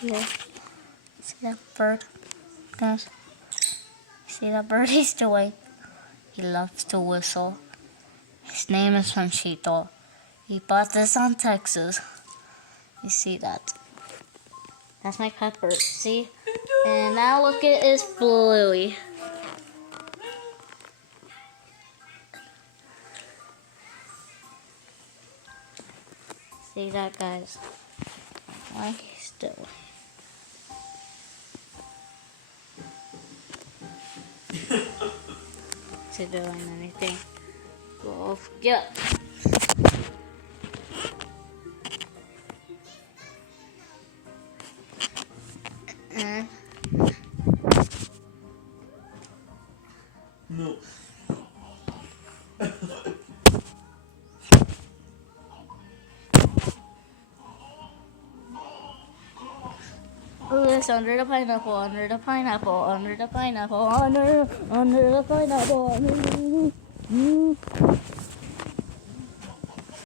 here. See that bird, guys? See that bird he's doing? He loves to whistle. His name is Panchito. He bought this on Texas. You see that? That's my pepper. See? And now look at his Bluey. See that, guys? Why he's still. Is he doing anything? Wolf, get up. And no. oh, it's under the pineapple, under the pineapple, under the pineapple, under the pineapple.